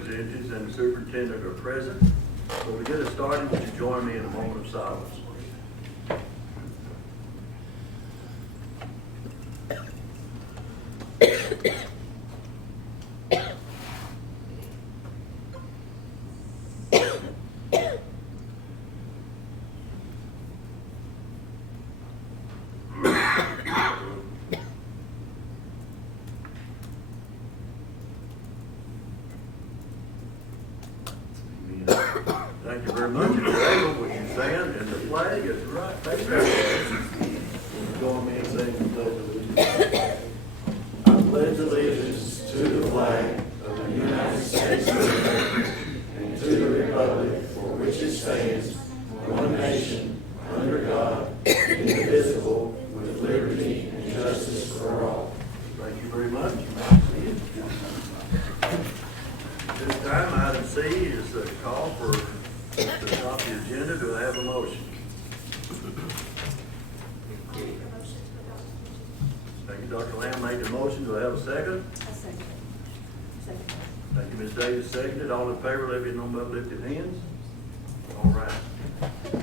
representatives and the superintendent are present. So to get us started, would you join me in a moment of silence? Thank you very much. If you're able, would you stand? And the flag is right there. Join me in saying the pledge of allegiance. I pledge allegiance to the flag of the United States of America and to the republic for which it stands, one nation, under God, indivisible, with liberty and justice for all. Thank you very much. This time, item C is the call for the top of the agenda. Do I have a motion? Thank you, Dr. Lamb made the motion. Do I have a second? A second. Second. Thank you, Ms. Davis, seconded. All in favor, let me know by lifted hands. All right.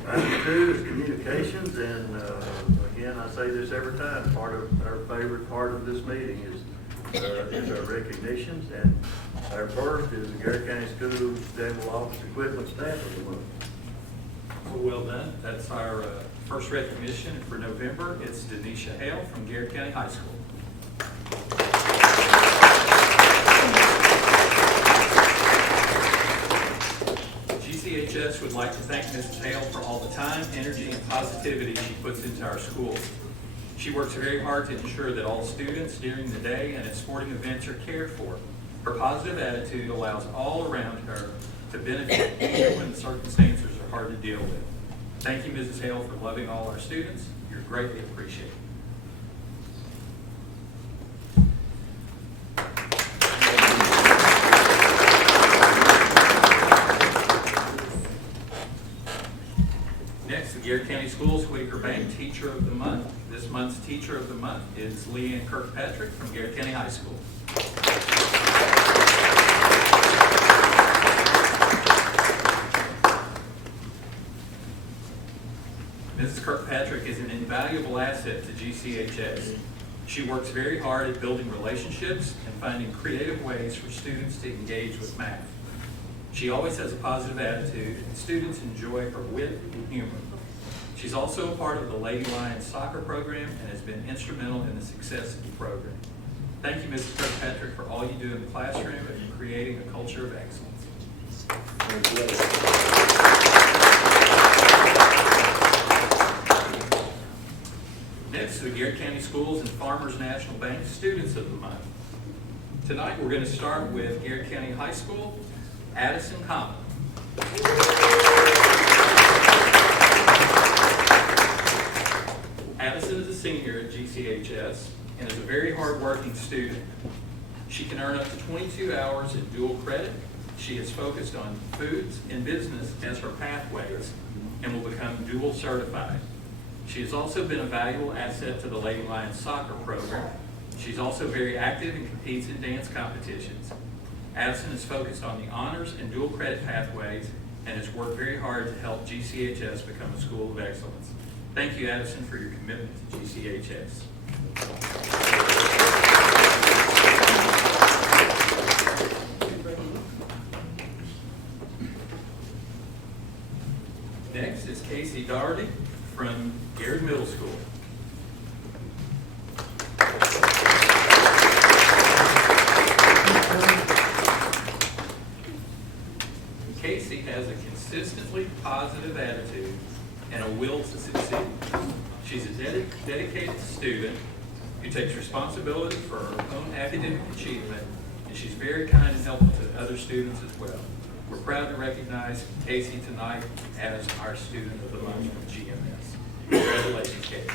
Item 2 is communications, and again, I say this every time, part of our favorite part of this meeting is our recognitions, and our first is the Garrard County Schools Naval Office Equipment Staff of the Month. Well done. That's our first recognition for November. It's Denisha Hale from Garrard County High School. GCHS would like to thank Mrs. Hale for all the time, energy, and positivity she puts into our schools. She works very hard to ensure that all students during the day and at sporting events are cared for. Her positive attitude allows all around her to benefit even when the circumstances are hard to deal with. Thank you, Mrs. Hale, for loving all our students. You're greatly appreciated. Next, the Garrard County Schools Whitaker Bank Teacher of the Month. This month's Teacher of the Month is Leanne Kirkpatrick from Garrard County High School. Mrs. Kirkpatrick is an invaluable asset to GCHS. She works very hard at building relationships and finding creative ways for students to engage with math. She always has a positive attitude, and students enjoy her wit and humor. She's also a part of the Lady Lions soccer program and has been instrumental in the success of the program. Thank you, Mrs. Kirkpatrick, for all you do in the classroom and in creating a culture of excellence. Next, the Garrard County Schools and Farmers National Bank Students of the Month. Tonight, we're going to start with Garrard County High School, Addison Common. Addison is a senior at GCHS and is a very hard-working student. She can earn up to 22 hours in dual credit. She is focused on foods and business as her pathways and will become dual certified. She has also been a valuable asset to the Lady Lions soccer program. She's also very active and competes in dance competitions. Addison is focused on the honors and dual credit pathways and has worked very hard to help GCHS become a school of excellence. Thank you, Addison, for your commitment to GCHS. Next is Casey Doherty from Garrard Middle School. Casey has a consistently positive attitude and a will to succeed. She's a dedicated student who takes responsibility for her own academic achievement, and she's very kind and helpful to other students as well. We're proud to recognize Casey tonight as our Student of the Month from GMS. Congratulations, Casey.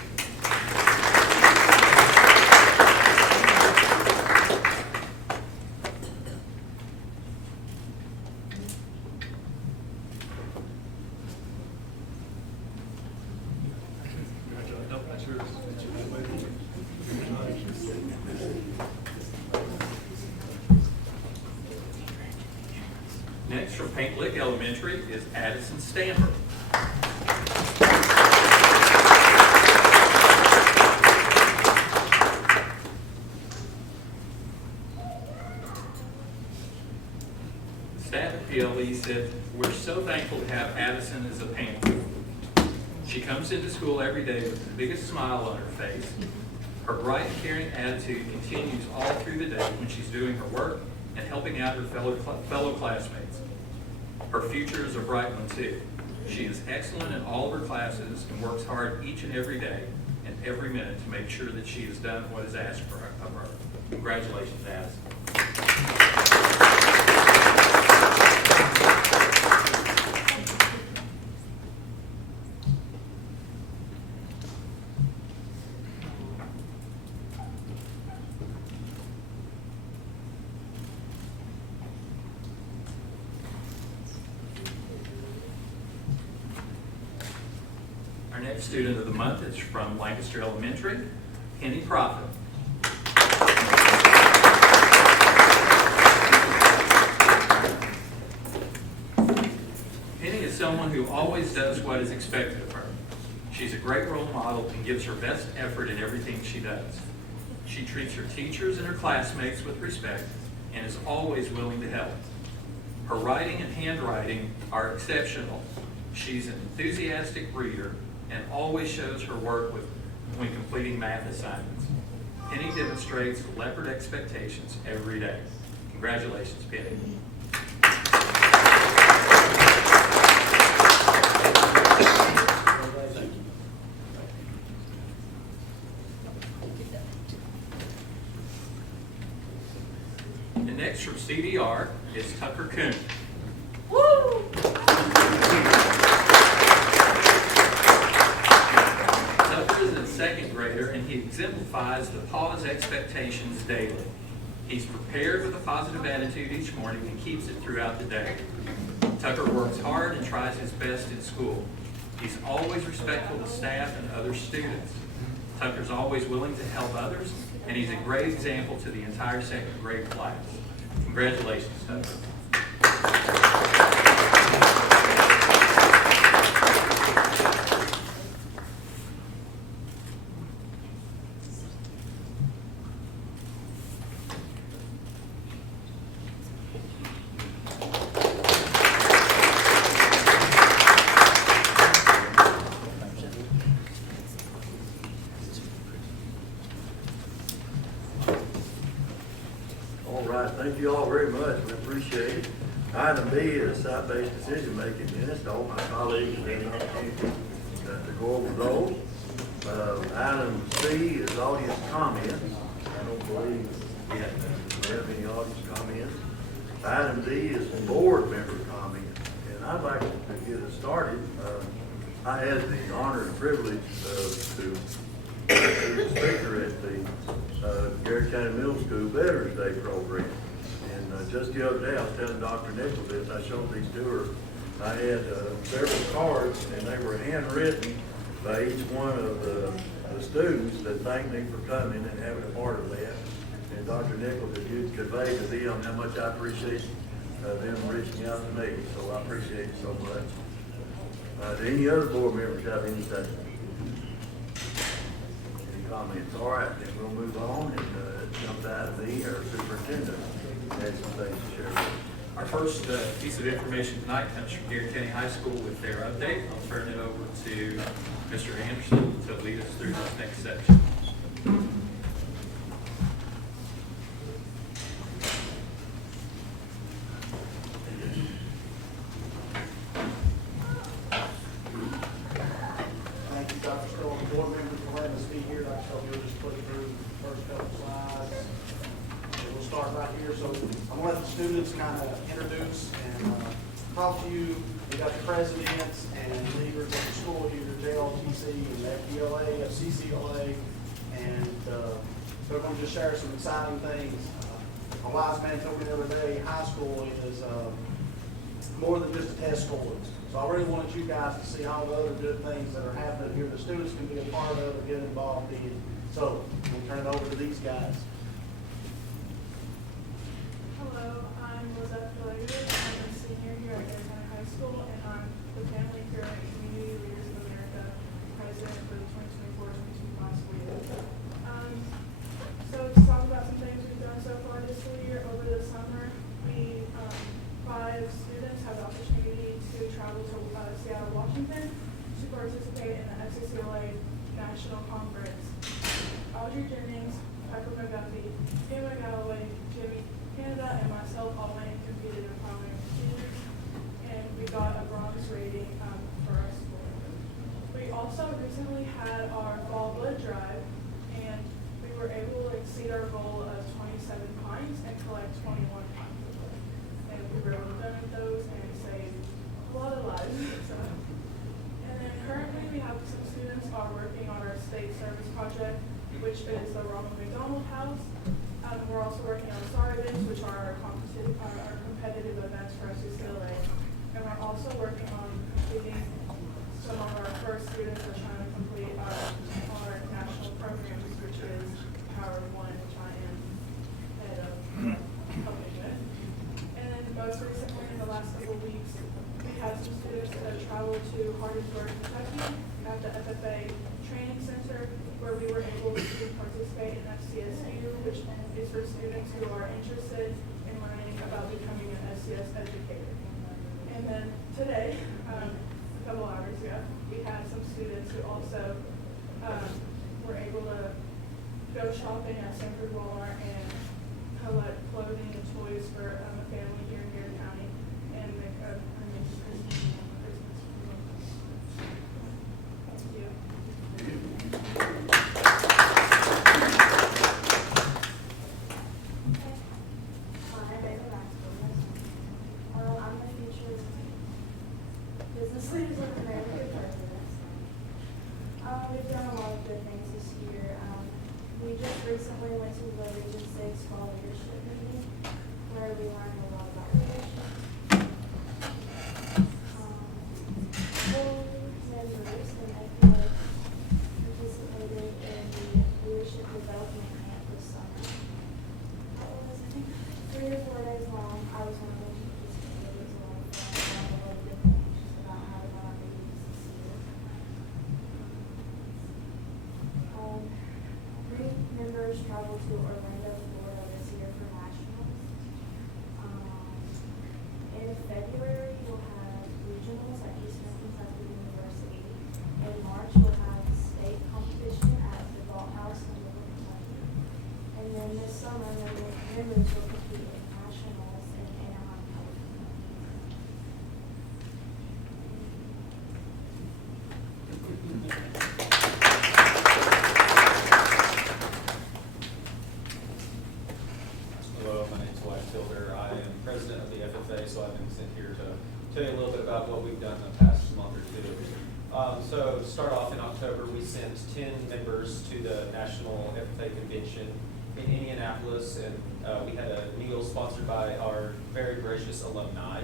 Next, from Paint Lick Elementary is Addison Stamper. Staff at PLE said, "We're so thankful to have Addison as a painter. She comes into school every day with the biggest smile on her face. Her bright and caring attitude continues all through the day when she's doing her work and helping out her fellow classmates. Her future is a bright one too. She is excellent in all of her classes and works hard each and every day and every minute to make sure that she has done what is asked of her." Congratulations, Addison. Our next student of the month is from Lancaster Elementary, Penny Prophet. Penny is someone who always does what is expected of her. She's a great role model and gives her best effort in everything she does. She treats her teachers and her classmates with respect and is always willing to help. Her writing and handwriting are exceptional. She's an enthusiastic reader and always shows her work when completing math assignments. Penny demonstrates leopard expectations every day. Congratulations, Penny. And next from CDR is Tucker Coon. Woo! Tucker is a second grader and he exemplifies the pause expectations daily. He's prepared with a positive attitude each morning and keeps it throughout the day. Tucker works hard and tries his best in school. He's always respectful to staff and other students. Tucker's always willing to help others, and he's a great example to the entire second grade class. Congratulations, Tucker. All right, thank you all very much, we appreciate it. Item B is site-based decision-making minutes. All my colleagues have had an opportunity to go over those. Item C is audience comments. I don't believe we have any audience comments. Item D is board member comments. And I'd like to get us started. I had the honor and privilege to be the speaker at the Garrard County Middle School Veterans Day program. And just the other day, I was telling Dr. Nichols this, I showed these to her. I had several cards, and they were handwritten by each one of the students that thanked me for coming and having a part of that. And Dr. Nichols, if you'd convey to them how much I appreciate them reaching out to me, so I appreciate it so much. Do any other board members have anything? Any comments? All right, then we'll move on and jump to item B, our superintendent has some things to share with us. Our first piece of information tonight comes from Garrard County High School with their update. I'll turn it over to Mr. Anderson to lead us through this next section. Thank you, Dr. Stoll, and board members for letting us be here. Dr. Stoll, you'll just put through the first couple slides. And we'll start right here. So I'm going to let the students kind of introduce and talk to you. We got the presidents and leaders of the school here, JLGC and FDLA, FCCLA, and they're going to just share some exciting things. A wise man told me the other day, high school is more than just a test score. So I really wanted you guys to see all the other good things that are happening here. The students can be a part of it, get involved in. So we'll turn it over to these guys. Hello, I'm Lizette Hilliard. I'm the senior here at Garrard County High School, and I'm the Family Care and Community Leaders of America president for the 2024-2025 school year. So to talk about some things we've done so far this school year, over the summer, we, 5 students had the opportunity to travel to Seattle, Washington to participate in the FCCLA National Conference. Audrey Jennings, Piper McGuffey, Emma Galloway, Jimmy Canada, and myself all went and competed in primary procedures, and we got a bronze rating for our school. We also recently had our fall blood drive, and we were able to exceed our goal of 27 pints and collect 21 pints of blood. And we were able to donate those and save a lot of lives. So. And then currently we have some students are working on our state service project, which is the Ronald McDonald House. We're also working on STAR events, which are our competitive events for FCCLA. And we're also working on completing some of our first students are trying to complete our national programs, which is Power of One, which I am head of helping with. And then most recently, in the last couple of weeks, we had some students that traveled to Hardinsburg, Kentucky at the FFA Training Center, where we were able to participate in FCSU, which is for students who are interested in learning about becoming an FCS educator. And then today, a couple hours ago, we had some students who also were able to go shopping at Sanford Walmart and collect clothing and toys for a family here in Garrard County and make a Christmas. Thank you. I'm the future business leaders of America president. We've done a lot of good things this year. We just recently went to the Region 6 Fall Leadership Meeting, where we learned a lot about leadership. Full members and FBA participated in the leadership development camp this summer. That was, I think, 3 or 4 days long. I was one of those who participated. It was a lot of fun. I learned a lot of different things about how to run our meetings this year. 3 members traveled to Orlando, Florida this year for nationals. In February, we'll have regionals at Eastern Kentucky University. In March, we'll have state competition at the Ball House in Louisville, Kentucky. And then this summer, members will compete in nationals in Anaheim, California. Hello, my name is Wyatt Tilder. I am president of the FFA, so I've been sent here to tell you a little bit about what we've done in the past month or 2. So to start off in October, we sent 10 members to the National FFA Convention in Indianapolis, and we had a meal sponsored by our very gracious alumni.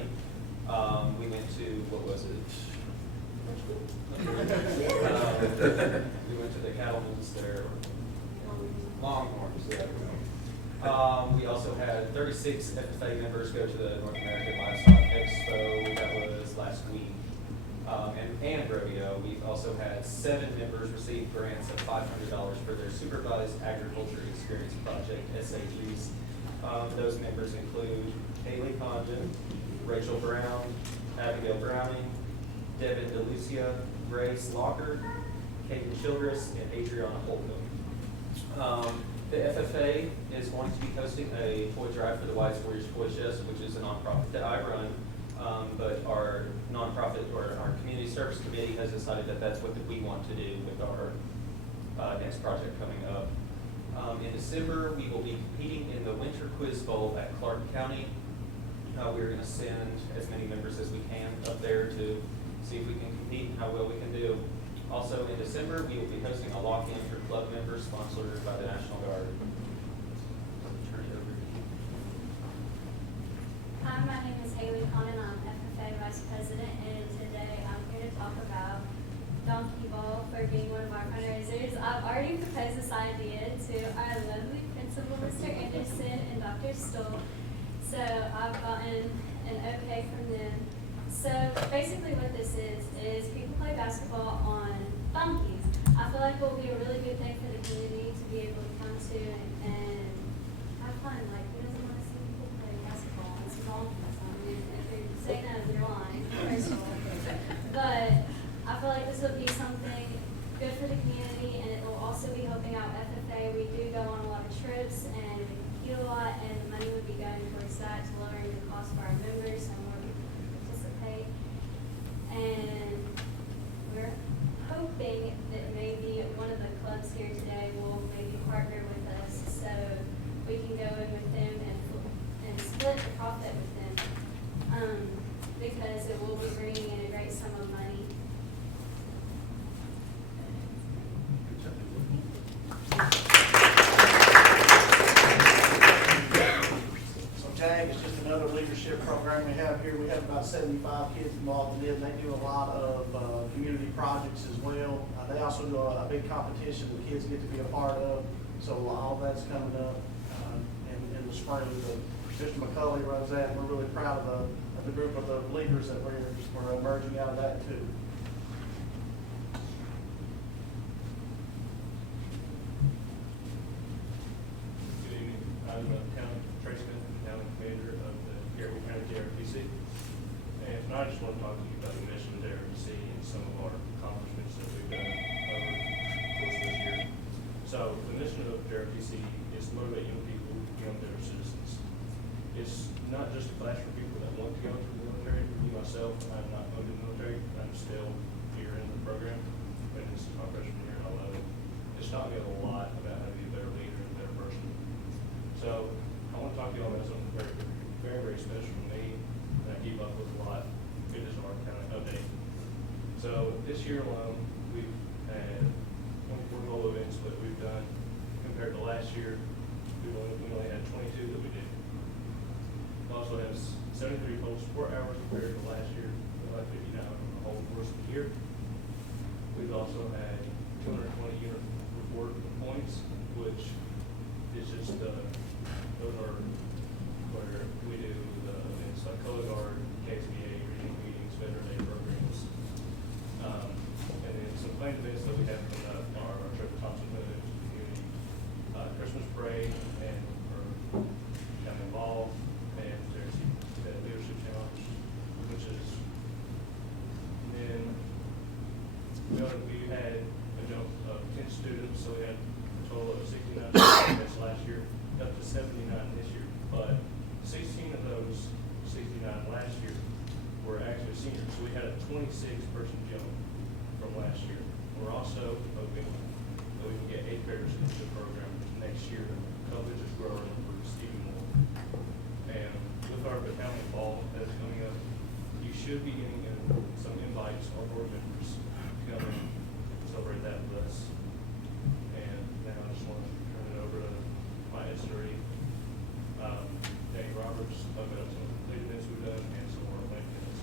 We went to, what was it? We went to the Cattlemen's there. Longhorns, yeah. We also had 36 FFA members go to the North American Livestock Expo. That was last week. And rodeo. We've also had 7 members receive grants of $500 for their Supervised Agriculture Experience Project, SAGs. Those members include Haley Condon, Rachel Brown, Abigail Browning, Devin DeLucia, Grace Locker, Kaden Childress, and Adriana Holcomb. The FFA is going to be hosting a toy drive for the Wise Warriors Toy Chest, which is a nonprofit that I run, but our nonprofit or our community service committee has decided that that's what we want to do with our next project coming up. In December, we will be competing in the Winter Quiz Bowl at Clark County. We're going to send as many members as we can up there to see if we can compete and how well we can do. Also in December, we will be hosting a lock-in for club members sponsored by the National Guard. Turn it over to you. Hi, my name is Haley Condon. I'm FFA Vice President, and today I'm here to talk about Donkey Ball for being one of our fundraisers. I've already proposed this idea to our lovely principal, Mr. Anderson, and Dr. Stoll. So I've gotten an okay from them. So basically what this is people play basketball on funkies. I feel like it will be a really good thing for the community to be able to come to and have fun. Like, who doesn't want to see people play basketball on some donkeys? I mean, if they say no, they're lying, first of all. But I feel like this would be something good for the community, and it will also be helping out FFA. We do go on a lot of trips and we eat a lot, and the money would be going towards that, to lowering the cost for our members so more people can participate. And we're hoping that maybe one of the clubs here today will maybe partner with us so we can go in with them and split the profit with them, because it will be bringing in a great sum of money. So JAG is just another leadership program we have here. We have about 75 kids involved in it. They do a lot of community projects as well. They also do a big competition the kids get to be a part of. So all that's coming up in the spring. But Mr. McCulley runs that, and we're really proud of the group of the leaders that we're emerging out of that too. Good evening. I'm Tracy Smith, County Commander of the Garrard County JRPC. And tonight I just want to talk to you about the mission of JRPC and some of our accomplishments that we've done over the course of this year. So the mission of JRPC is to motivate young people to become better citizens. It's not just a class for people that want to go into the military. Me, myself, I'm not going to the military. I'm still here in the program. But this is my freshman year, and I love it. It's taught me a lot about how to be a better leader and a better person. So I want to talk to you all about something very, very, very special to me, and I keep up with a lot. It is our kind of update. So this year alone, we've had 24 total events that we've done. Compared to last year, we only had 22 that we did. We also have 73 total sport hours compared to last year. We'll have 59 on the whole course of the year. We've also had 220 unit report points, which is just those are where we do the events like Color Guard, KSBA, reading meetings, Veteran Day programs. And then some planned events that we have coming up are our trip to Thompson Hood, community Christmas parade, and our county ball, and there's the leadership challenge, which is then we had a jump of 10 students, so we had a total of 69 students last year, up to 79 this year. But 16 of those 69 last year were actually seniors, so we had a 26-person jump from last year. We're also hoping that we can get 8th graders into the program next year. Coverage is growing for Stephen Moore. And with our battalion ball that's coming up, you should be getting some invites or board members to come and celebrate that with us. And now I just want to turn it over to my history. Danny Roberts, talk about some of the complete events we've done and some of our planned events.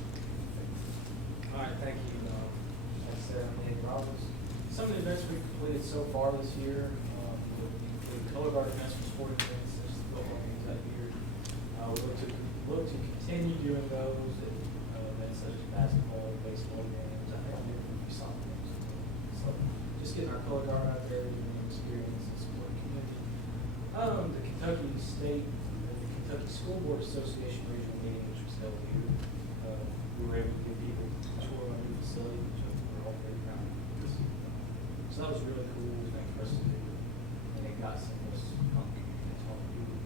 All right, thank you. Like I said, I'm Danny Roberts. Some of the events we've completed so far this year, the Color Guard events for sporting events, such as the football games that year. We look to continue doing those at events such as basketball, baseball games. I think I'm doing a few soccer games. So just getting our Color Guard out there, giving them experience and support the community. The Kentucky School Board Association regional meeting, which was held here, we were able to give people a tour of our new facility, which we're all very proud of. So that was really cool thing for us to do, and it got some of us to come and talk to people.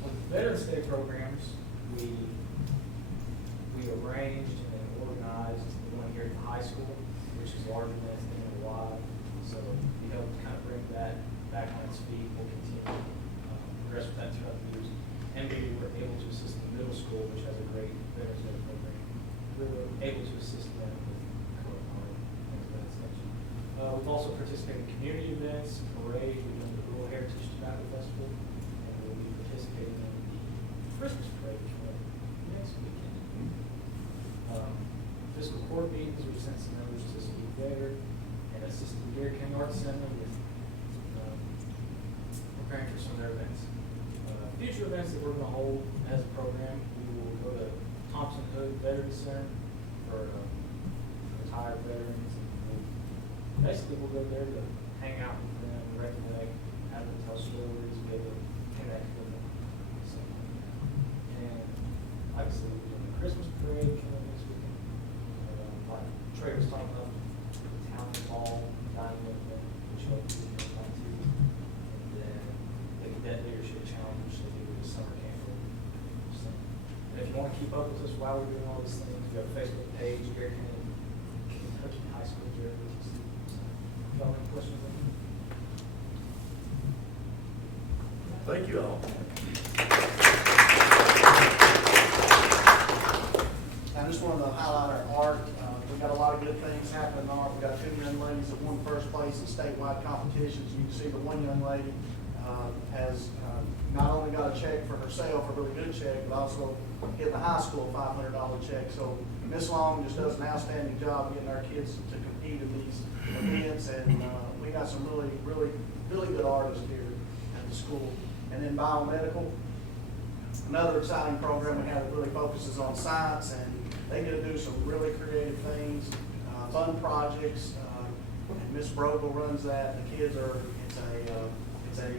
With the Veterans Day programs, we arranged and organized the one here at the high school, which is larger than it's been in a while. So we helped kind of bring that back on its feet. We'll continue progress with that throughout the years. And we were able to assist the middle school, which has a great Veterans Day program. We were able to assist them with color card and things of that such. We've also participated in community events, parade. We've done the Rural Heritage Tobacco Festival, and we'll be participating in the Christmas parade next weekend. Fiscal court meetings, we sent some members to speak there, and assisted the Garrard County Arts Center with preparing for some of their events. future events that we're going to hold as a program, we will go to Thompson Hood Veterans Center for retired veterans. And basically, we'll go there to hang out with them, reconnect, have them tell stories, be able to connect with them. So, and like I said, we're doing the Christmas parade coming this weekend. Like Trey was talking about the town hall dining with them, which will be too. And then the cadet leadership challenge that we do with the summer camp. So, and if you want to keep up with us while we're doing all these things, we have a Facebook page, Garrard Kentucky High School, Garrard VTC. So, if y'all have any questions on me? Thank you all. I just wanted to highlight our art. We've got a lot of good things happening in art. We've got 2 young ladies that won first place in statewide competitions. You can see the one young lady has not only got a check for herself, a really good check, but also hit the high school $500 check. So Miss Long just does an outstanding job getting our kids to compete in these events, and we got some really good artists here at the school. And then biomedical, another exciting program we have that really focuses on science, and they get to do some really creative things, fun projects. And Miss Brogle runs that. The kids are, it's a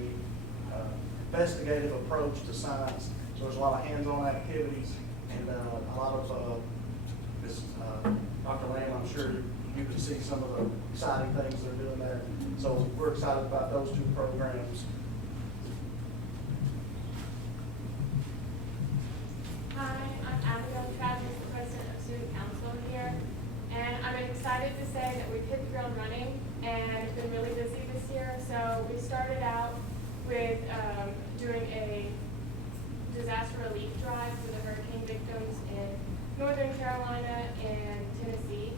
investigative approach to science. So there's a lot of hands-on activities and a lot of this. Dr. Lamb, I'm sure you can see some of the exciting things they're doing there. So we're excited about those 2 programs. Hi, I'm Abigail Travis, the president of student council here, and I'm excited to say that we've hit the ground running and been really busy this year. So we started out with doing a disaster relief drive for the hurricane victims in Northern Carolina and Tennessee.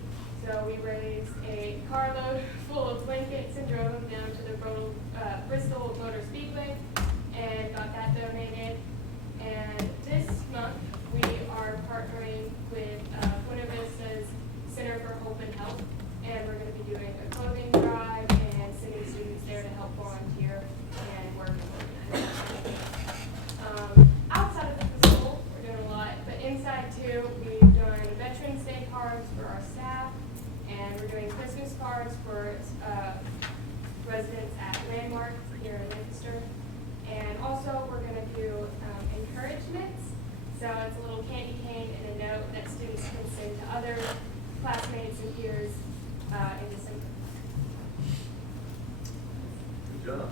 So we raised a carload full of blankets and drove them down to the Bristol Motor Speedway and got that donated. And this month, we are partnering with Buena Vista's Center for Hope and Health, and we're going to be doing a clothing drive and sending students there to help volunteer and work and organize. Outside of the school, we're doing a lot, but inside too, we've done Veterans Day cards for our staff, and we're doing Christmas cards for residents at Landmark here in Lancaster. And also, we're going to do encouragements. So it's a little candy cane and a note that students can send to other classmates and peers in December. Good job.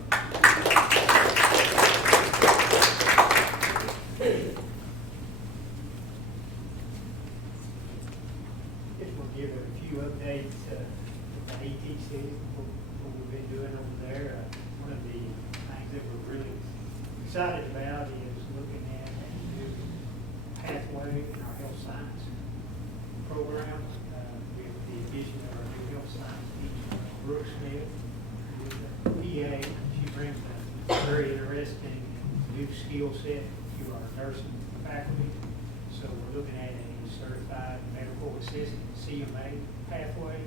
Just want to give a few updates with the ATC, what we've been doing over there. One of the things that we're really excited about is looking at a new pathway in our health science program with the addition of our new health science teacher, Brooke Smith, with the PA. She brings a very interesting new skill set to our nursing faculty. So we're looking at a certified medical assistant CMA pathway.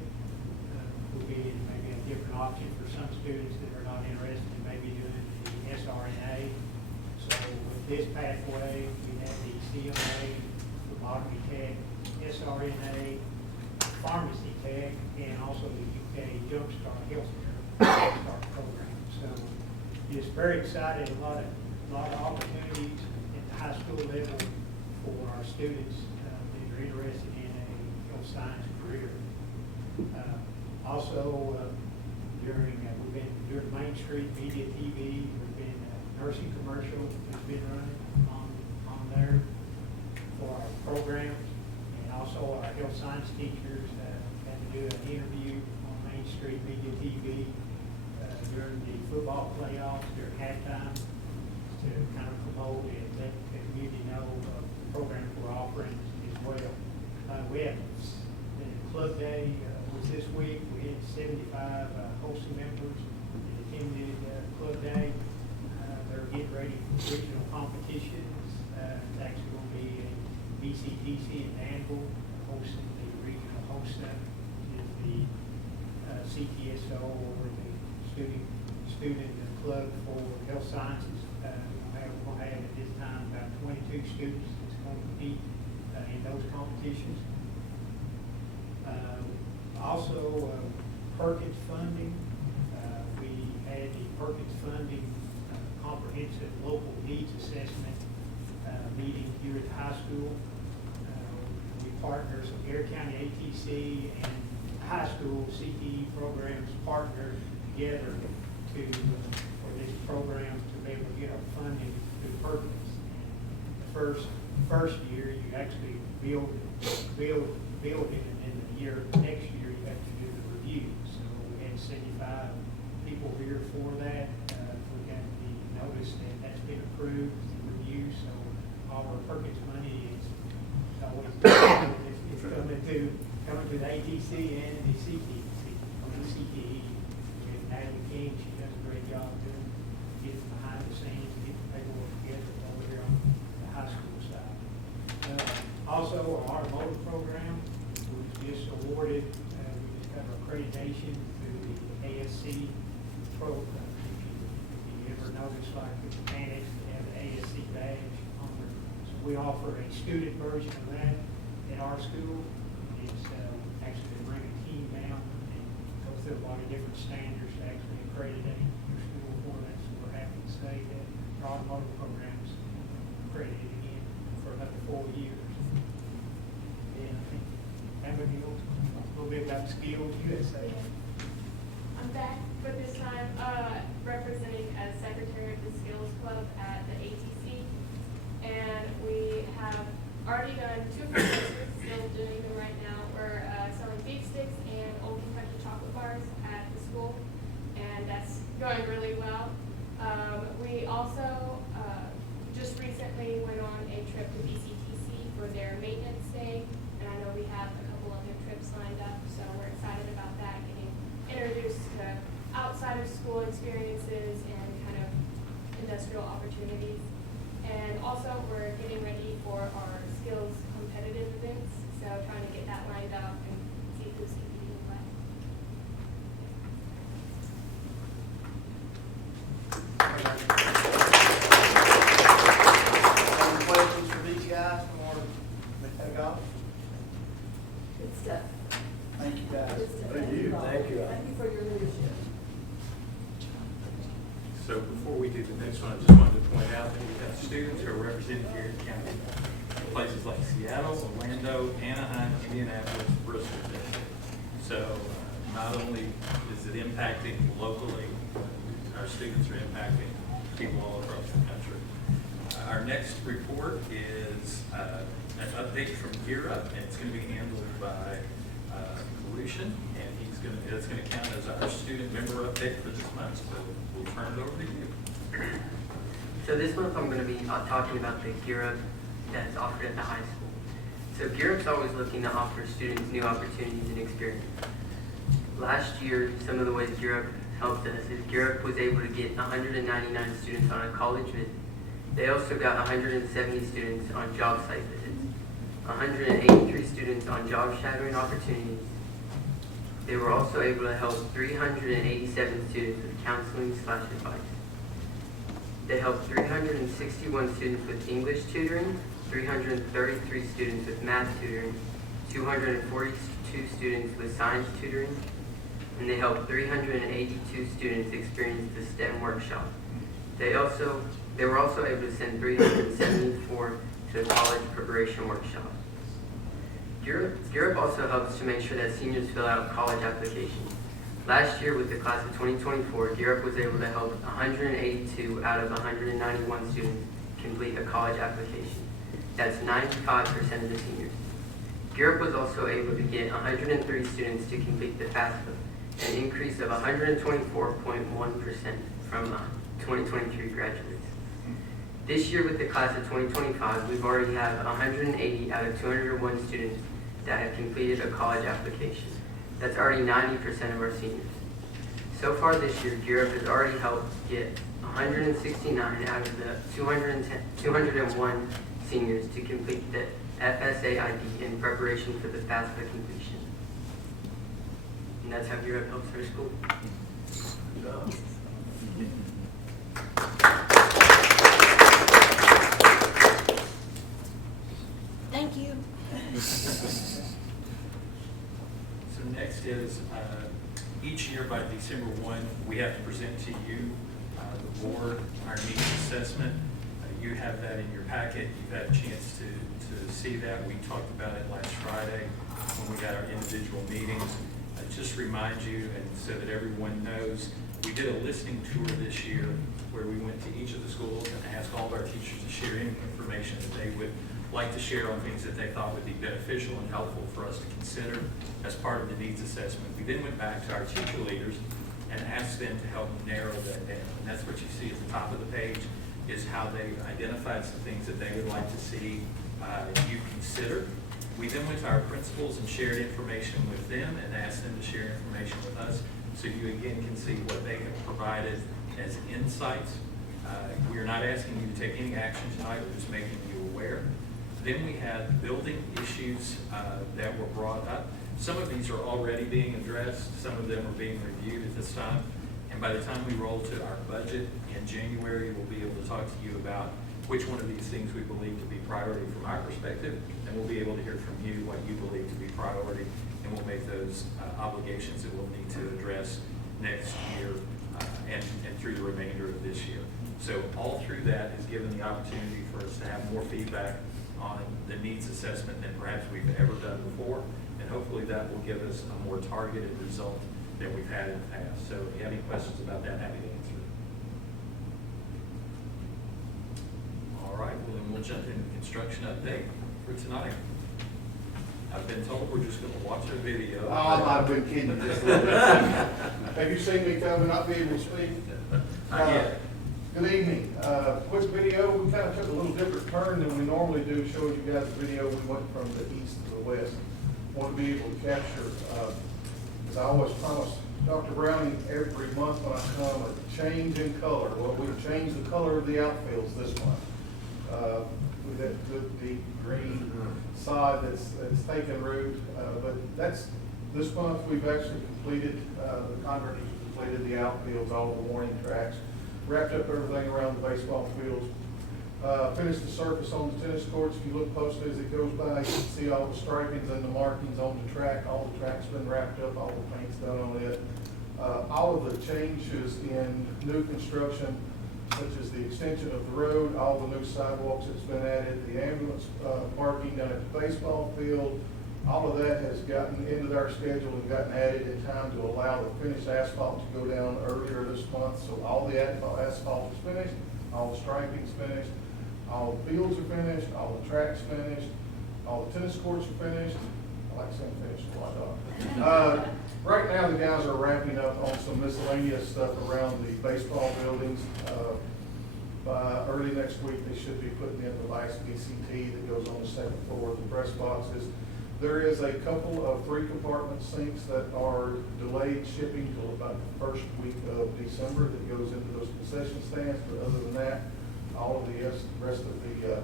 Will be maybe a different option for some students that are not interested in maybe doing the SRNA. So with this pathway, we have the CMA, phlebotomy tech, SRNA, pharmacy tech, and also the UK Jumpstart Jumpstart program. So just very excited, a lot of opportunities at the high school level for our students that are interested in a health science career. Also, we've been during Main Street Media TV, we've been nursing commercial has been running on there for our programs, and also our health science teachers had to do an interview on Main Street Media TV during the football playoffs during halftime to kind of promote and let the community know of the program we're offering as well. We have Club Day was this week. We had 75 hosting members that attended Club Day. They're getting ready for regional competitions. It's actually going to be a BCTC in Danville hosting the regional host center, which is the CTSO or the student club for health sciences. We'll have one have at this time about 22 students that's going to compete in those competitions. Also, Perkins funding. We had the Perkins funding comprehensive local needs assessment meeting here at the high school. We partner, so Garrard County ATC and high school CTE programs partner together to for this program to be able to get our funding through Perkins. The first year you actually build it, and then the next year you have to do the review. So we had 75 people here for that. We got the notice that that's been approved, the review. So all our Perkins money is always it's coming to the ATC and the CTE. And Natalie King, she does a great job doing getting behind the scenes, getting paperwork together over here on the high school side. Also, our automotive program was just awarded, we just got our accreditation through the ASC program. If you ever notice, like the mechanics, they have the ASC badge on there. So we offer a student version of that at our school. It's actually to bring a team down and go through a lot of different standards to actually accreditate your school for that. So we're happy to say that our automotive program's accredited again for another 4 years. And I think Abigail, a little bit about Skills USA. I'm back for this time representing as secretary of the Skills Club at the ATC. And we have already done 2 fundraisers, still doing them right now. We're selling beef sticks and Old Kentucky chocolate bars at the school, and that's going really well. We also just recently went on a trip to BCTC for their maintenance day, and I know we have a couple other trips lined up, so we're excited about that, getting introduced to outside of school experiences and kind of industrial opportunities. And also, we're getting ready for our skills competitive events, so trying to get that lined up and see who's competing in what. Any questions for these guys or Ms. Goff? Good stuff. Thank you, guys. Good stuff. Thank you. Thank you for your leadership. So before we do the next one, I just wanted to point out that we have students who are represented here in the county, places like Seattle, Orlando, Anaheim, Indianapolis, Bristol. So not only is it impacting locally, our students are impacting people all across the country. Our next report is an update from Garrard, and it's going to be handled by Pollution, and it's going to count as our student member update for this month. So we'll turn it over to you. So this month I'm going to be talking about the Garrard that's offered at the high school. So Garrett's always looking to offer students new opportunities and experience. Last year, some of the ways Garrard helped us is Garrard was able to get 199 students on a college visit. They also got 170 students on job site visits, 183 students on job shadowing opportunities. They were also able to help 387 students with counseling/advice. They helped 361 students with English tutoring, 333 students with math tutoring, 242 students with science tutoring, and they helped 382 students experience the STEM workshop. They were also able to send 374 to the college preparation workshop. Garrard also helps to make sure that seniors fill out college applications. Last year with the class of 2024, Garrard was able to help 182 out of 191 students complete a college application. That's 95% of the seniors. Garrard was also able to get 103 students to complete the FAFSA, an increase of 124.1% from 2023 graduates. This year with the class of 2025, we've already have 180 out of 201 students that have completed a college application. That's already 90% of our seniors. So far this year, Garrard has already helped get 169 out of the 201 seniors to complete the FSA ID in preparation for the FAFSA completion. And that's how Garrard helps our school. Good job. So next is, each year by December 1, we have to present to you, the board, our needs assessment. You have that in your packet. You've had a chance to see that. We talked about it last Friday when we had our individual meetings. Just remind you, and so that everyone knows, we did a listening tour this year where we went to each of the schools and asked all of our teachers to share any information that they would like to share on things that they thought would be beneficial and helpful for us to consider as part of the needs assessment. We then went back to our teacher leaders and asked them to help narrow that down. And that's what you see at the top of the page, is how they identified some things that they would like to see you consider. We then went to our principals and shared information with them and asked them to share information with us, so you again can see what they have provided as insights. We are not asking you to take any action tonight, we're just making you aware. Then we had building issues that were brought up. Some of these are already being addressed, some of them are being reviewed at this time. And by the time we roll to our budget in January, we'll be able to talk to you about which one of these things we believe to be priority from our perspective, and we'll be able to hear from you what you believe to be priority, and we'll make those obligations that we'll need to address next year and through the remainder of this year. So all through that is given the opportunity for us to have more feedback on the needs assessment than perhaps we've ever done before, and hopefully that will give us a more targeted result than we've had in the past. So if you have any questions about that, happy to answer. All right, well then we'll jump into construction update for tonight. I've been told we're just gonna watch a video. Oh, I might have been kidding you just a little bit. Have you seen me come and not be able to speak? Not yet. Good evening. Quick video. We kind of took a little different turn than we normally do, showing you guys the video. We went from the east to the west. Want to be able to capture, as I always promise Dr. Browning every month when I come, a change in color. Well, we've changed the color of the outfields this month. With that good deep green sod that's taken root. But this month we've actually completed, the contractors completed the outfields, all the warning tracks, wrapped up everything around the baseball fields, finished the surface on the tennis courts. If you look closely as it goes by, you can see all the stripings and the markings on the track. All the track's been wrapped up, all the paint's done on it. All of the changes in new construction, such as the extension of the road, all the new sidewalks that's been added, the ambulance parking down at the baseball field, all of that has gotten into our schedule and gotten added in time to allow the finished asphalt to go down earlier this month. So all the asphalt is finished, all the striping's finished, all the fields are finished, all the tracks finished, all the tennis courts are finished. I like saying finished a lot, dog. Right now, the guys are wrapping up on some miscellaneous stuff around the baseball buildings. By early next week, they should be putting in the vice VCT that goes on the second floor, the press boxes. There is a couple of 3-compartment sinks that are delayed shipping till about the first week of December that goes into those concession stands. But other than that, all of the rest of the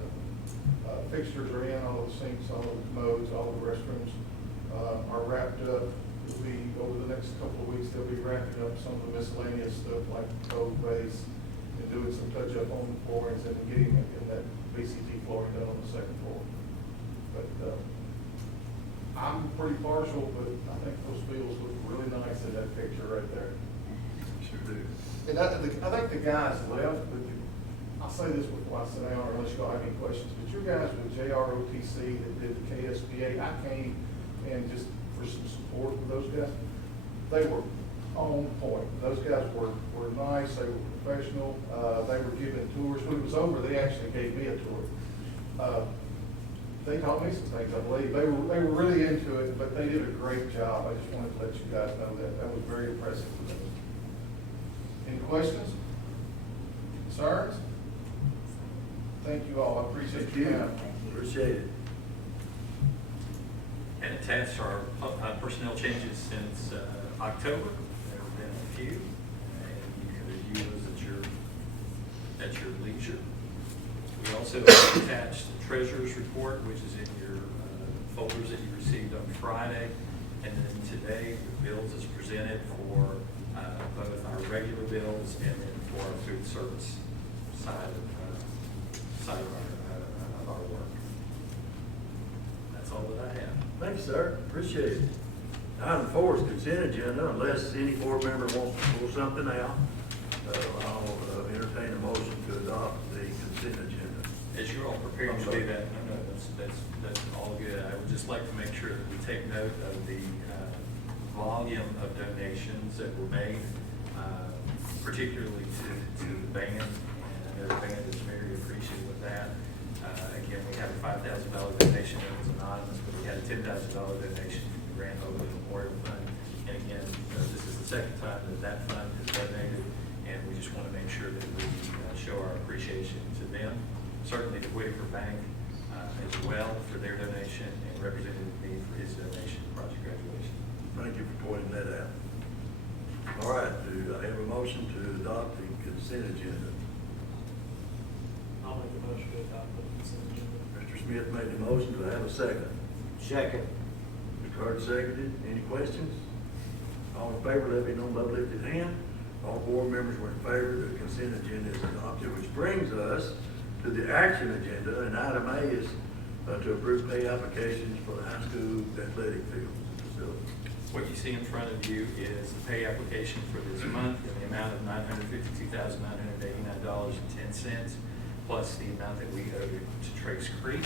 fixtures are in, all of the sinks, all of the commodes, all of the restrooms are wrapped up. It'll be over the next couple of weeks, they'll be wrapping up some of the miscellaneous stuff like the code base and doing some touch up on the floorings and getting in that VCT flooring done on the second floor. But I'm pretty partial, but I think those fields look really nice in that picture right there. Sure do. And I think the guys left, but I'll say this before I sit down, or unless you all have any questions, but your guys with JROTC that did the KSBA, I came and just for some support for those guys. They were on point. Those guys were nice, they were professional, they were giving tours. When it was over, they actually gave me a tour. They taught me some things, I believe. They were really into it, but they did a great job. I just wanted to let you guys know that. That was very impressive for them. Any questions? Concerns? Thank you all. I appreciate your time. Appreciate it. And attached are personnel changes since October. There have been a few, and you can review those at your leisure. We also have attached the treasurer's report, which is in your folders that you received on Friday. And then today, the bills is presented for both our regular bills and then for our food service side of our work. That's all that I have. Thank you, sir. Appreciate it. Item 4 is consent agenda, unless any board member wants to pull something out. I'll entertain a motion to adopt the consent agenda. As you're all prepared to do that, no, that's all good. I would just like to make sure that we take note of the volume of donations that were made, particularly to the band. And I know the band is very appreciative of that. Again, we have a $5,000 donation that was anonymous, but we had a $10,000 donation from the Grand Oakland Memorial Fund. And again, this is the second time that fund has donated, and we just want to make sure that we show our appreciation to them. Certainly the Whitaker Bank as well for their donation, and Representative B for his donation to Project Graduation. Thank you for pointing that out. All right, do I have a motion to adopt the consent agenda? I'll make the motion to adopt the consent agenda. Mr. Smith made the motion. Do I have a second? Second. Mr. Hart seconded. Any questions? All in favor, let me know by lifted hand. All board members were in favor. The consent agenda is adopted, which brings us to the action agenda. And item A is to approve pay applications for the high school athletic fields and facilities. What you see in front of you is the pay application for this month in the amount of $952,989.10, plus the amount that we owe to Trace Creek.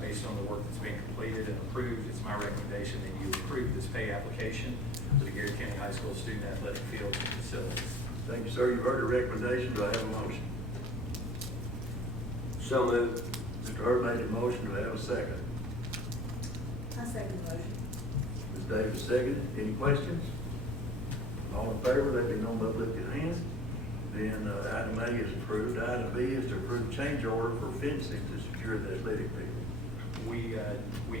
Based on the work that's being completed and approved, it's my recommendation that you approve this pay application for the Garrard County High School student athletic fields and facilities. Thank you, sir. You've heard the recommendation. Do I have a motion? So moved. Mr. Hart made the motion. Do I have a second? I second the motion. Ms. Davis seconded. Any questions? All in favor, let me know by lifted hand. Then item A is approved. Item B is to approve change order for fencing to secure the athletic field. We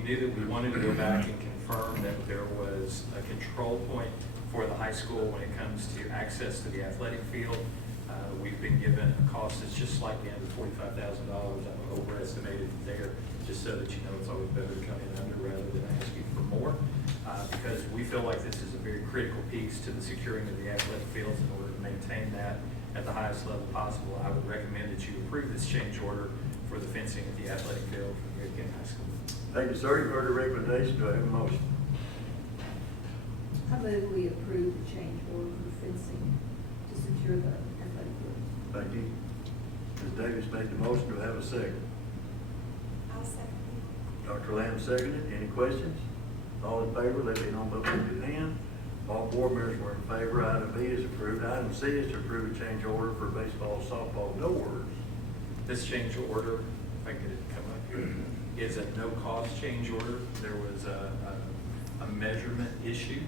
knew that we wanted to go back and confirm that there was a control point for the high school when it comes to access to the athletic field. We've been given a cost that's just slightly under $45,000. I've overestimated there, just so that you know it's always better to come in under rather than ask you for more. Because we feel like this is a very critical piece to the securing of the athletic fields. In order to maintain that at the highest level possible, I would recommend that you approve this change order for the fencing at the athletic field for Garrard County High School. Thank you, sir. You've heard the recommendation. Do I have a motion? I move we approve the change order for fencing to secure the athletic field. Thank you. Ms. Davis made the motion. Do I have a second? I'll second. Dr. Lamb seconded. Any questions? All in favor, let me know by lifted hand. All board members were in favor. Item B is approved. Item C is to approve a change order for baseball, softball doors. This change order, if I could come up here, is a no-cost change order. There was a measurement issue,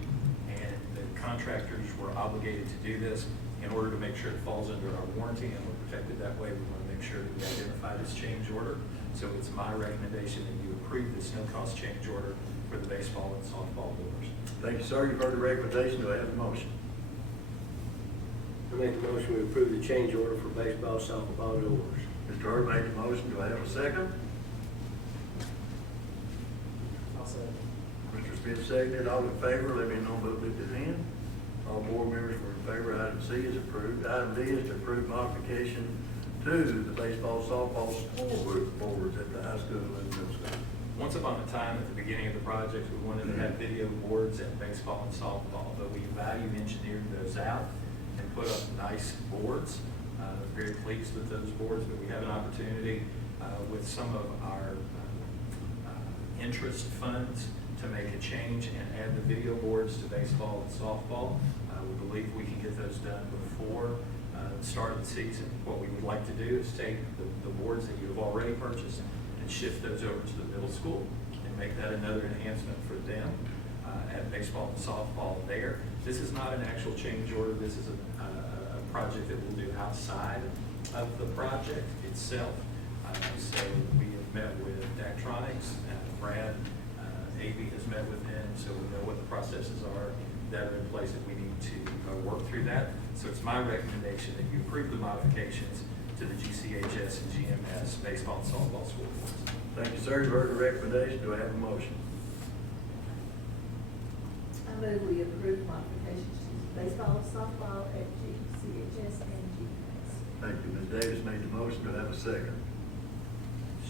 and the contractors were obligated to do this in order to make sure it falls under our warranty and we're protected that way. We want to make sure that we identify this change order. So it's my recommendation that you approve this no-cost change order for the baseball and softball doors. Thank you, sir. You've heard the recommendation. Do I have a motion? I make the motion we approve the change order for baseball, softball doors. Mr. Hart made the motion. Do I have a second? I'll second. Mr. Smith seconded. All in favor, let me know by lifted hand. All board members were in favor. Item C is approved. Item D is to approve modification to the baseball, softball scoreboard boards at the high school and middle school. Once upon a time, at the beginning of the project, we wanted to have video boards at baseball and softball, but we value engineered those out and put up nice boards. Very pleased with those boards, but we have an opportunity with some of our interest funds to make a change and add the video boards to baseball and softball. We believe we can get those done before the start of the season. What we would like to do is take the boards that you have already purchased and shift those over to the middle school and make that another enhancement for them at baseball and softball there. This is not an actual change order. This is a project that we'll do outside of the project itself. So we have met with Daktronics, Brad, AB has met with them, so we know what the processes are that are in place that we need to work through that. So it's my recommendation that you approve the modifications to the GCHS and GMS baseball and softball scoreboards. Thank you, sir. You've heard the recommendation. Do I have a motion? I move we approve modifications to baseball, softball at GCHS and GMS. Thank you. Ms. Davis made the motion. Do I have a second?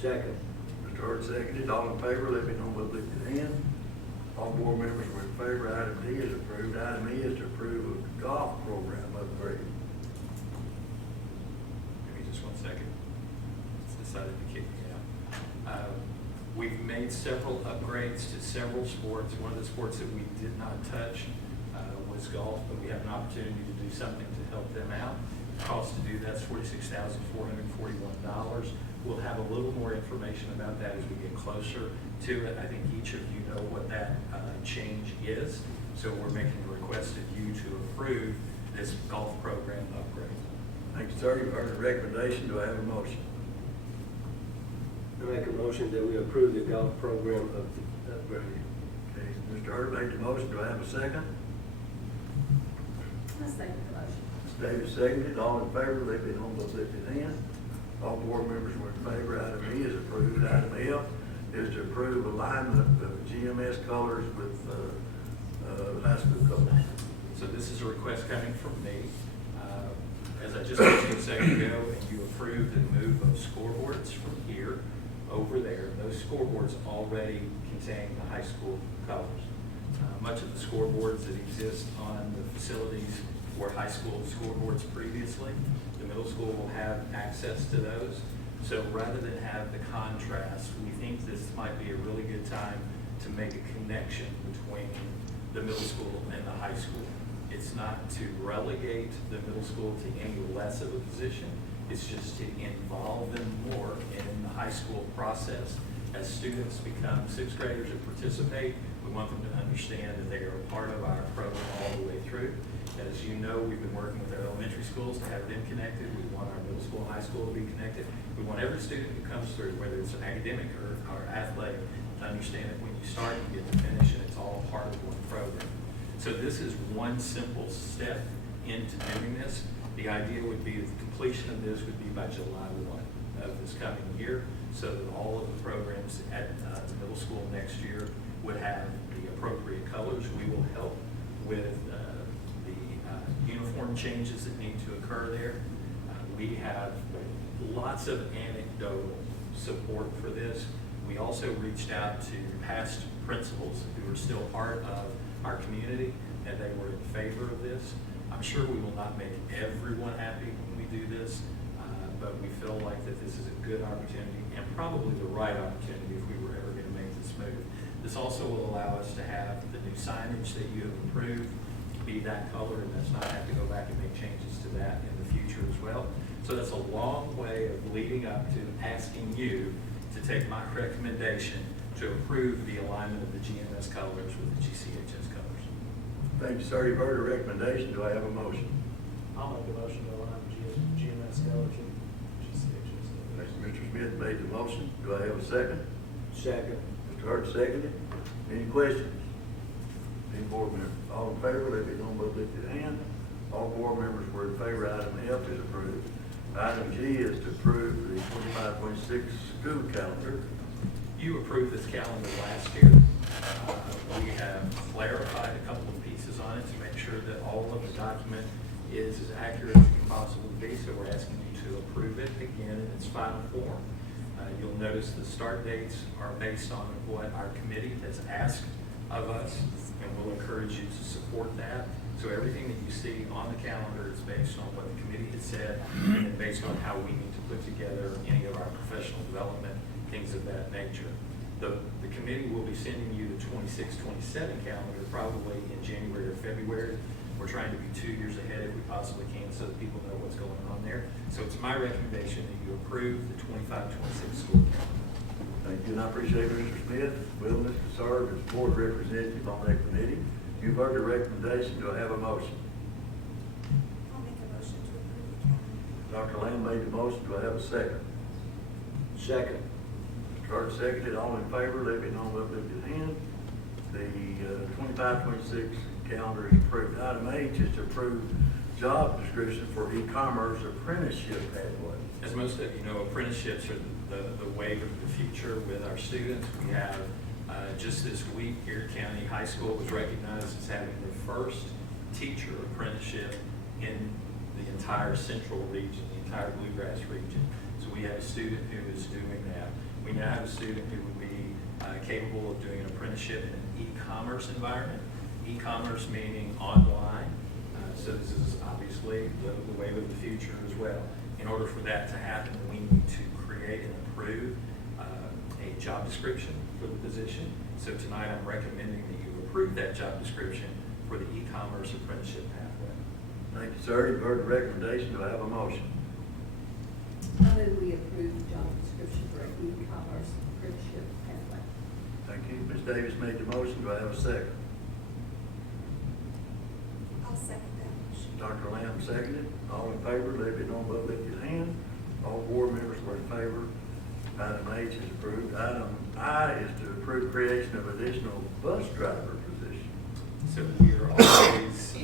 Second. Mr. Hart seconded. All in favor, let me know by lifted hand. All board members were in favor. Item D is approved. Item E is to approve a golf program upgrade. Give me just 1 second. It's decided to kick me out. We've made several upgrades to several sports. One of the sports that we did not touch was golf, but we have an opportunity to do something to help them out. The cost to do that's $46,441. We'll have a little more information about that as we get closer to it. I think each of you know what that change is, so we're making a request of you to approve this golf program upgrade. Thank you, sir. You've heard the recommendation. Do I have a motion? I make a motion that we approve the golf program upgrade. Okay, Mr. Hurd made the motion. Do I have a second? I second the motion. Ms. Davis seconded. All in favor, let it be known by lifted hand. All board members were in favor. Item E is approved. Item F is to approve alignment of GMS colors with high school colors. So this is a request coming from me. As I just mentioned a second ago, and you approved the move of scoreboards from here over there. Those scoreboards already contain the high school colors. Much of the scoreboards that exist on the facilities were high school scoreboards previously. The middle school will have access to those. So rather than have the contrast, we think this might be a really good time to make a connection between the middle school and the high school. It's not to relegate the middle school to any less of a position. It's just to involve them more in the high school process. As students become sixth graders and participate, we want them to understand that they are a part of our program all the way through. As you know, we've been working with our elementary schools to have them connected. We want our middle school and high school to be connected. We want every student who comes through, whether it's an academic or athletic, to understand that when you start, you get to finish, and it's all part of one program. So this is one simple step into doing this. The idea would be that the completion of this would be by July 1 of this coming year, so that all of the programs at the middle school next year would have the appropriate colors. We will help with the uniform changes that need to occur there. We have lots of anecdotal support for this. We also reached out to past principals who are still part of our community, and they were in favor of this. I'm sure we will not make everyone happy when we do this, but we feel like that this is a good opportunity and probably the right opportunity if we were ever going to make this move. This also will allow us to have the new signage that you have approved be that color, and let's not have to go back and make changes to that in the future as well. So that's a long way of leading up to asking you to take my recommendation to approve the alignment of the GMS colors with the GCHS colors. Thank you, sir. You've heard the recommendation. Do I have a motion? I'll make a motion to align GMS colors with GCHS. Mr. Smith made the motion. Do I have a second? Second. Mr. Hurd seconded. Any questions? Any board members? All in favor, let it be known by lifted hand. All board members were in favor. Item F is approved. Item G is to approve the 25-26 school calendar. You approved this calendar last year. We have clarified a couple of pieces on it to make sure that all of the document is as accurate as it can possibly be, so we're asking you to approve it again in its final form. You'll notice the start dates are based on what our committee has asked of us, and we'll encourage you to support that. So everything that you see on the calendar is based on what the committee has said and based on how we need to put together any of our professional development, things of that nature. The committee will be sending you the 26-27 calendar probably in January or February. We're trying to be 2 years ahead if we possibly can so that people know what's going on there. So it's my recommendation that you approve the 25-26 school calendar. Thank you, and I appreciate Mr. Smith, willingness to serve as board representative on that committee. You've heard the recommendation. Do I have a motion? I'll make a motion to approve the calendar. Dr. Lamb made the motion. Do I have a second? Second. Mr. Hurd seconded. All in favor, let it be known by lifted hand. The 25-26 calendar is approved. Item H is to approve job description for e-commerce apprenticeship pathway. As most of you know, apprenticeships are the wave of the future with our students. We have just this week, Garrard County High School was recognized as having the first teacher apprenticeship in the entire central region, the entire bluegrass region. So we have a student who is doing that. We now have a student who would be capable of doing an apprenticeship in an e-commerce environment. E-commerce meaning online. So this is obviously the wave of the future as well. In order for that to happen, we need to create and approve a job description for the position. So tonight I'm recommending that you approve that job description for the e-commerce apprenticeship pathway. Thank you, sir. You've heard the recommendation. Do I have a motion? I move we approve the job description for e-commerce apprenticeship pathway. Thank you. Ms. Davis made the motion. Do I have a second? I'll second that motion. Dr. Lamb seconded. All in favor, let it be known by lift your hand. All board members were in favor. Item H is approved. Item I is to approve creation of additional bus driver position. So we are always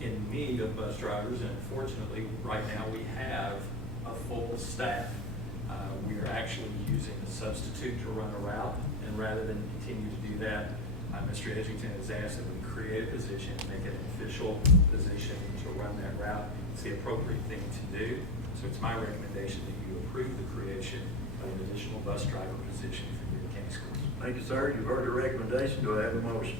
in need of bus drivers, and unfortunately, right now we have a full staff. We are actually using a substitute to run a route, and rather than continue to do that, Mr. Edgington has asked that we create a position, make it an official position to run that route. It's the appropriate thing to do. So it's my recommendation that you approve the creation of an additional bus driver position for your county schools. Thank you, sir. You've heard the recommendation. Do I have a motion?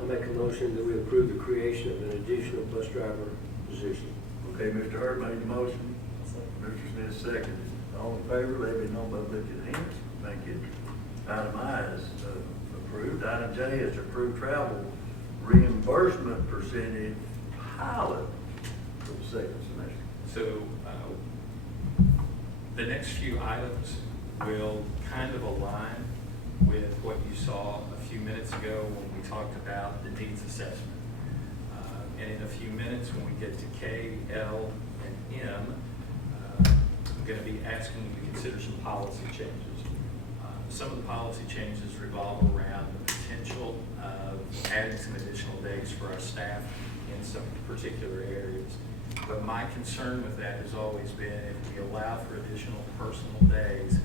I make a motion that we approve the creation of an additional bus driver position. Okay, Mr. Hurd made the motion. Mr. Smith seconded. All in favor, let it be known by lifting hands. Thank you. Item I is approved. Item J is to approve travel reimbursement percentage pilot for the second semester. So the next few items will kind of align with what you saw a few minutes ago when we talked about the needs assessment. And in a few minutes, when we get to K, L, and M, I'm going to be asking you to consider some policy changes. Some of the policy changes revolve around the potential of adding some additional days for our staff in some particular areas. But my concern with that has always been if we allow for additional personal days,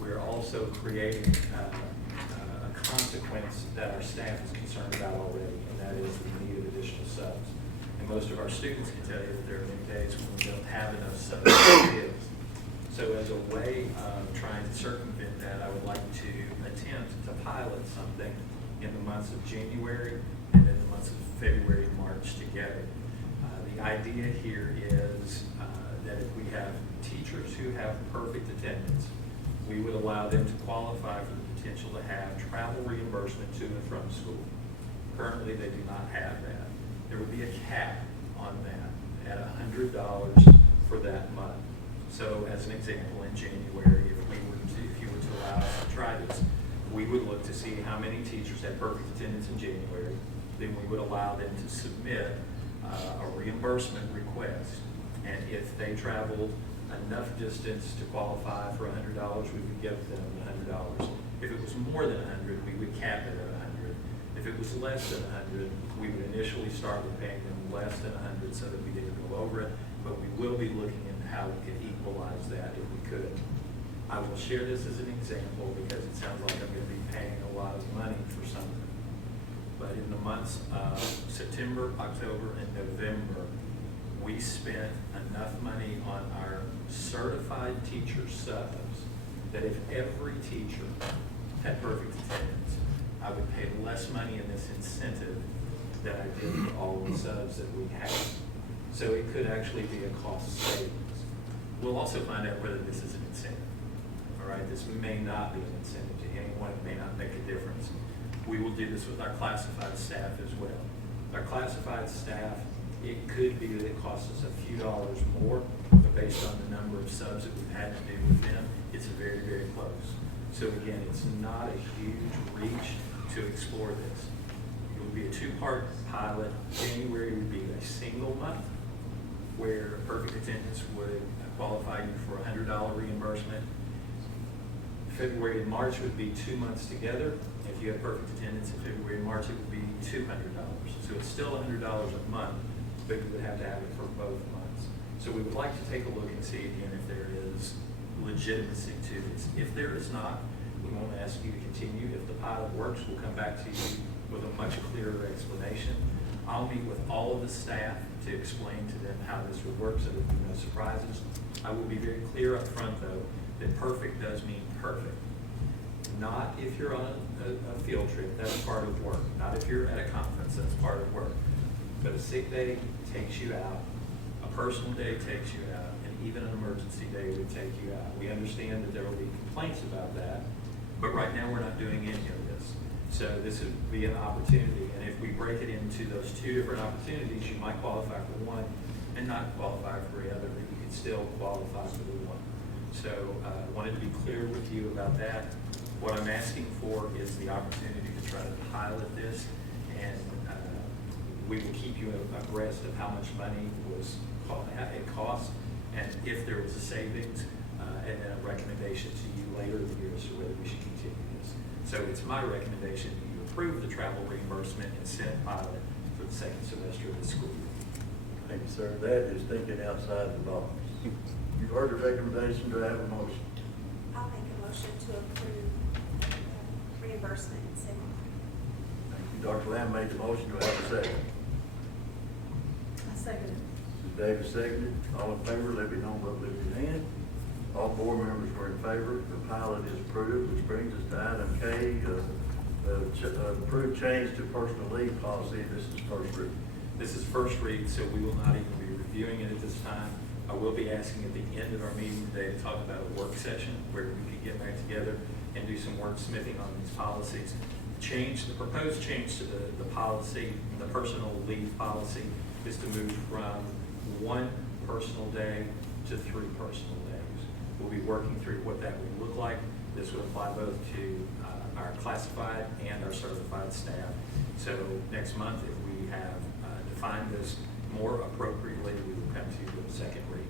we're also creating a consequence that our staff is concerned about already, and that is the need of additional subs. And most of our students can tell you that there are many days when we don't have enough subs for kids. So as a way of trying to circumvent that, I would like to attempt to pilot something in the months of January and in the months of February and March together. The idea here is that if we have teachers who have perfect attendance, we would allow them to qualify for the potential to have travel reimbursement to and from school. Currently, they do not have that. There would be a cap on that at $100 for that month. So as an example, in January, if you were to allow us to try this, we would look to see how many teachers had perfect attendance in January. Then we would allow them to submit a reimbursement request. And if they traveled enough distance to qualify for $100, we would give them $100. If it was more than 100, we would cap it at 100. If it was less than 100, we would initially start with paying them less than 100 so that we didn't go over it. But we will be looking into how we could equalize that if we could. I will share this as an example because it sounds like I'm going to be paying a lot of money for something. But in the months of September, October, and November, we spent enough money on our certified teacher subs that if every teacher had perfect attendance, I would pay less money in this incentive than I did for all the subs that we have. So it could actually be a cost savings. We'll also find out whether this is an incentive. All right, this may not be an incentive to anyone. It may not make a difference. We will do this with our classified staff as well. Our classified staff, it could be that it costs us a few dollars more, but based on the number of subs that we've had to do with them, it's very, very close. So again, it's not a huge reach to explore this. It would be a two-part pilot. January would be a single month where perfect attendance would qualify you for a $100 reimbursement. February and March would be 2 months together. If you have perfect attendance in February and March, it would be $200. So it's still $100 a month, but you would have to have it for both months. So we would like to take a look and see again if there is legitimacy to this. If there is not, we won't ask you to continue. If the pilot works, we'll come back to you with a much clearer explanation. I'll meet with all of the staff to explain to them how this would work so there will be no surprises. I will be very clear up front, though, that perfect does mean perfect. Not if you're on a field trip, that's part of work. Not if you're at a conference, that's part of work. But a sick day takes you out, a personal day takes you out, and even an emergency day would take you out. We understand that there will be complaints about that, but right now we're not doing any of this. So this would be an opportunity, and if we break it into those two different opportunities, you might qualify for one and not qualify for the other, but you could still qualify for the one. So wanted to be clear with you about that. What I'm asking for is the opportunity to try to pilot this, and we will keep you abreast of how much money it cost, and if there was a savings, and then a recommendation to you later in the year as to whether we should continue this. So it's my recommendation that you approve the travel reimbursement incentive pilot for the second semester of the school year. Thank you, sir. That is thinking outside the box. You've heard the recommendation. Do I have a motion? I'll make a motion to approve reimbursement incentive. Thank you. Dr. Lamb made the motion. Do I have a second? I second it. Mrs. Davis seconded. All in favor, let me know by lifting your hand. All board members were in favor. The pilot is approved, which brings us to item K, approved change to personal leave policy. This is first read. This is first read, so we will not even be reviewing it at this time. I will be asking at the end of our meeting today to talk about a work session where we can get back together and do some wordsmithing on these policies. The proposed change to the policy, the personal leave policy, is to move from 1 personal day to 3 personal days. We'll be working through what that would look like. This would apply both to our classified and our certified staff. So next month, if we have defined this more appropriately, we will come to you with a second reading.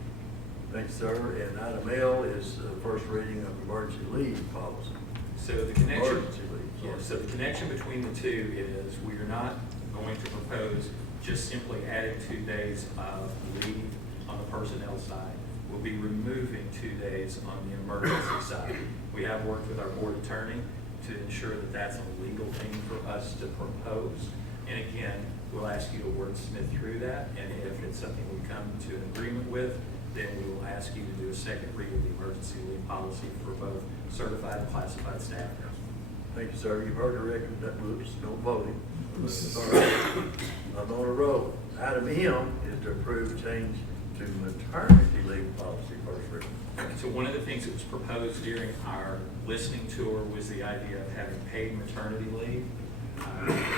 Thank you, sir. And item L is first reading of emergency leave policy. So the connection, Emergency leave. so the connection between the two is we are not going to propose just simply adding 2 days of leave on the personnel side. We'll be removing 2 days on the emergency side. We have worked with our board attorney to ensure that that's a legal thing for us to propose. And again, we'll ask you to wordsmith through that, and if it's something we come to an agreement with, then we will ask you to do a second read of the emergency leave policy for both certified and classified staff. Thank you, sir. You've heard the recommendation. No voting. All right. I'm on a roll. Item M is to approve change to maternity leave policy first reading. So one of the things that was proposed during our listening tour was the idea of having paid maternity leave.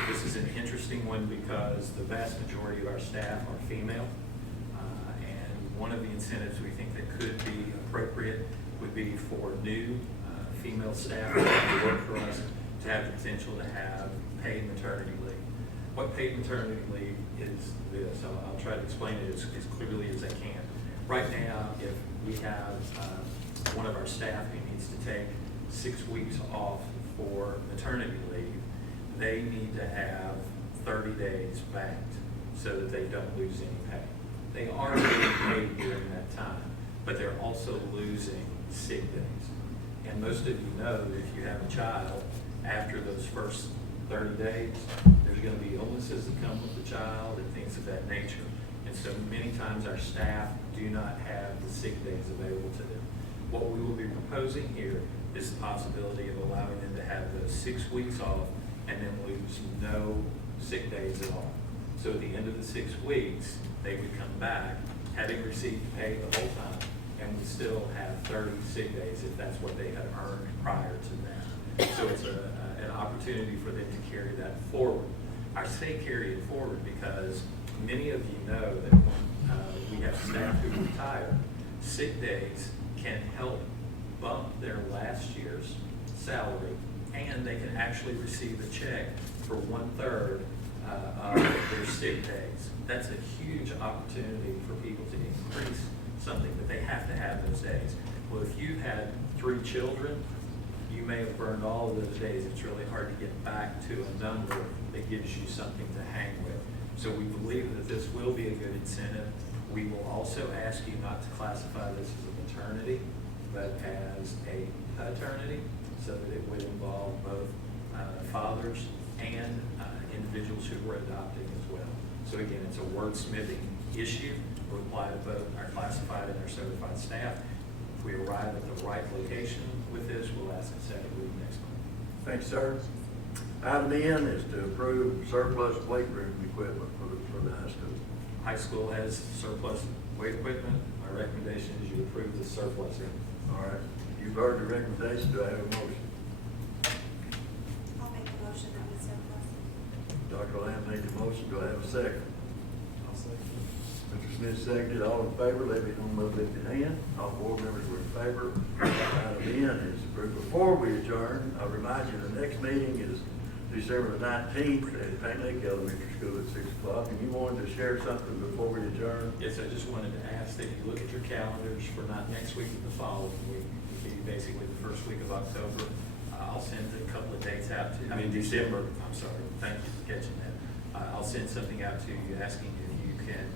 This is an interesting one because the vast majority of our staff are female. And one of the incentives we think that could be appropriate would be for new female staff to work for us to have the potential to have paid maternity leave. What paid maternity leave is this. I'll try to explain it as clearly as I can. Right now, if we have one of our staff who needs to take 6 weeks off for maternity leave, they need to have 30 days banked so that they don't lose any pay. They are getting paid during that time, but they're also losing sick days. And most of you know that if you have a child, after those first 30 days, there's going to be illnesses that come with the child and things of that nature. And so many times our staff do not have the sick days available to them. What we will be proposing here is the possibility of allowing them to have those 6 weeks off and then lose no sick days at all. So at the end of the 6 weeks, they would come back having received pay the whole time and would still have 30 sick days if that's what they had earned prior to that. So it's an opportunity for them to carry that forward. I say carry it forward because many of you know that when we have staff who retire, sick days can help bump their last year's salary, and they can actually receive a check for 1/3 of their sick days. That's a huge opportunity for people to increase something that they have to have those days. Well, if you've had 3 children, you may have burned all of those days. It's really hard to get back to a number that gives you something to hang with. So we believe that this will be a good incentive. We will also ask you not to classify this as a maternity, but as a paternity, so that it would involve both fathers and individuals who were adopting as well. So again, it's a wordsmithing issue. It will apply to both our classified and our certified staff. If we arrive at the right location with this, we'll ask a second reading next month. Thanks, sir. Item N is to approve surplus weight room equipment for the high school. High school has surplus weight equipment. My recommendation is you approve the surplus. All right, you've heard the recommendation, do I have a motion? I'll make a motion that we surplus. Dr. Lamb made the motion, do I have a second? I'll say. Mr. Smith seconded, all in favor, let me know by lifting hand. All board members were in favor. Item N is approved. Before we adjourn, I remind you, the next meeting is December the 19th at Paint Lake Elementary School at 6 o'clock. And you wanted to share something before we adjourn? Yes, I just wanted to ask that you look at your calendars for not next week, but the following week, which would be basically the first week of October. I'll send a couple of dates out to, December, I'm sorry, thank you for catching that. I'll send something out to you asking if you can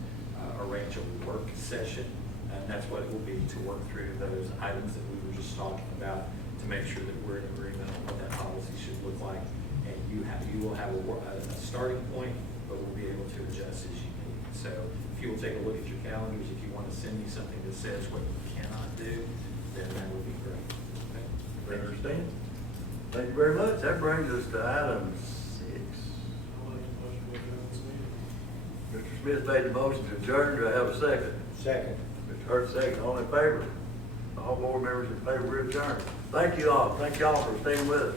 arrange a work session, and that's what it will be, to work through those items that we were just talking about, to make sure that we're in agreement on what that policy should look like. And you will have a starting point, but we'll be able to adjust as you need. So if you will take a look at your calendars, if you want to send me something that says what you cannot do, then that would be great. Okay? They understand? Thank you very much. That brings us to item 6. I'll make a motion to adjourn this meeting. Mr. Smith made the motion to adjourn. Do I have a second? Second. Mr. Hurt, second. All in favor? All board members in favor, we're adjourned. Thank you all. Thank y'all for staying with us.